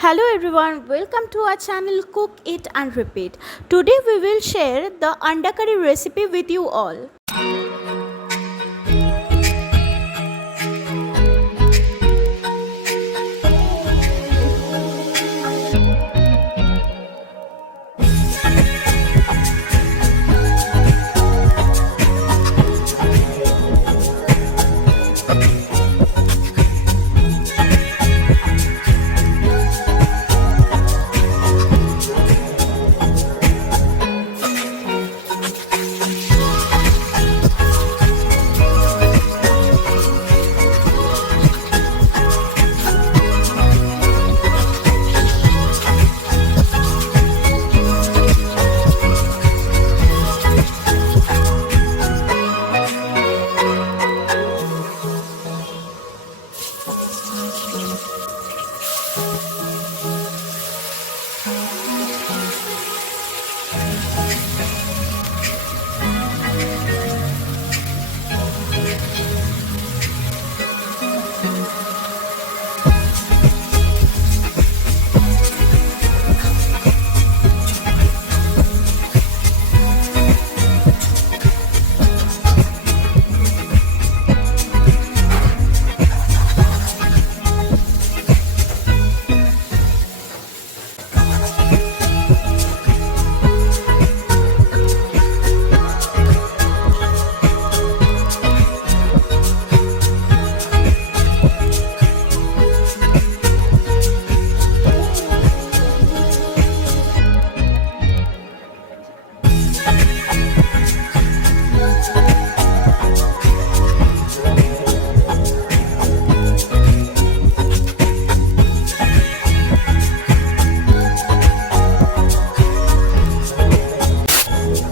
Hello everyone, welcome to our channel Cook It and Repeat. Today we will share the andacurry recipe with you all.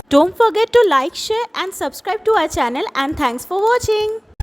Don't forget to like, share and subscribe to our channel, and thanks for watching.